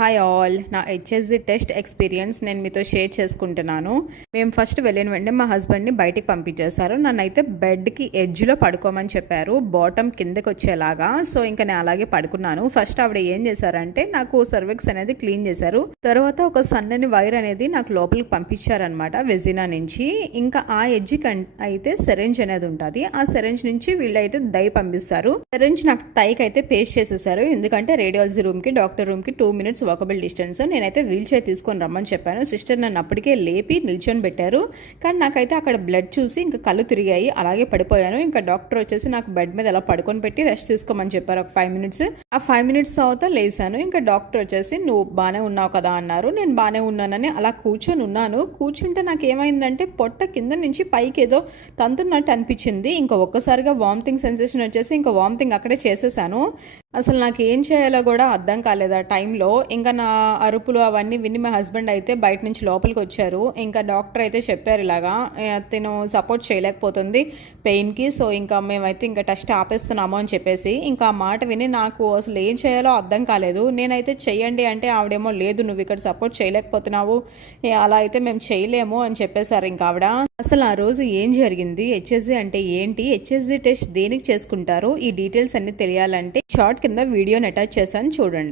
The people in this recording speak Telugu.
హాయ్ ఆల్, నా హెచ్ఎస్జి టెస్ట్ ఎక్స్పీరియన్స్ నేను మీతో షేర్ చేసుకుంటున్నాను. మేము ఫస్ట్ వెళ్ళిన వెంటనే మా హస్బెండ్ని బయటికి పంపించేశారు. నన్నైతే బెడ్కి ఎడ్జ్లో పడుకోమని చెప్పారు, బాటమ్ కిందకి వచ్చేలాగా. సో ఇంకా నేను అలాగే పడుకున్నాను. ఫస్ట్ ఆవిడ ఏం చేశారంటే నాకు సర్విక్స్ అనేది క్లీన్ చేశారు. తర్వాత ఒక సన్నని వైర్ అనేది నాకు లోపలికి పంపించారనమాట వెజినా నుంచి. ఇంకా ఆ ఎడ్జ్కి అయితే సెరెంజ్ అనేది ఉంటుంది. ఆ సెరెంజ్ నుంచి వీళ్ళైతే దై పంపిస్తారు. సెరెంజ్ నాకు టైకి అయితే పేస్ట్ చేసేసారు, ఎందుకంటే రేడియాలజీ రూమ్కి డాక్టర్ రూమ్కి 2 minutes వాకబుల్ డిస్టెన్స్. నేనైతే వీల్ చైర్ తీసుకొని రమ్మని చెప్పాను. సిస్టర్ నన్ను అప్పటికే లేపి నిల్చొని పెట్టారు. కానీ నాకైతే అక్కడ బ్లడ్ చూసి ఇంకా కళ్ళు తిరిగాయి, అలాగే పడిపోయాను. ఇంకా డాక్టర్ వచ్చేసి నాకు బెడ్ మీద అలా పడుకొని పెట్టి రెస్ట్ తీసుకోమని చెప్పారు ఒక 5 minutes. ఆ 5 minutes తర్వాత లేసాను. ఇంకా డాక్టర్ వచ్చేసి నువ్వు బాగానే ఉన్నావు కదా అన్నారు. నేను బాగానే ఉన్నానని అలా కూర్చొని ఉన్నాను. కూర్చుంటే నాకు ఏమైందంటే పొట్ట కింద నుంచి పైకి ఏదో తంతున్నట్టు అనిపించింది. ఇంకా ఒక్కసారిగా వామిటింగ్ సెన్సేషన్ వచ్చేసి ఇంకా వామిటింగ్ అక్కడే చేసేసాను. అసలు నాకు ఏం చేయాలో కూడా అర్థం కాలేదు ఆ టైంలో. ఇంకా నా అరుపులు అవన్నీ విని మా హస్బెండ్ అయితే బయట నుంచి లోపలికి వచ్చారు. ఇంకా డాక్టర్ అయితే చెప్పారు ఇలాగా తిను సపోర్ట్ చేయలేకపోతుంది పెయిన్కి, సో ఇంకా మేమైతే ఇంకా టెస్ట్ ఆపేస్తున్నాము అని చెప్పేసి. ఇంకా ఆ మాట విని నాకు అసలు ఏం చేయాలో అర్థం కాలేదు. నేనైతే చెయ్యండి అంటే ఆవిడేమో లేదు నువ్వు ఇక్కడ సపోర్ట్ చేయలేకపోతున్నావు, అలా అయితే మేము చేయలేము అని చెప్పేశారు. ఇంకా ఆవిడ అసలు ఆ రోజు ఏం జరిగింది, హెచ్ఎస్జి అంటే ఏంటి, హెచ్ఎస్జి టెస్ట్ దేనికి చేసుకుంటారు, ఈ డీటెయిల్స్ అన్ని తెలియాలంటే షార్ట్ కింద వీడియోని అటాచ్ చేశాను చూడండి.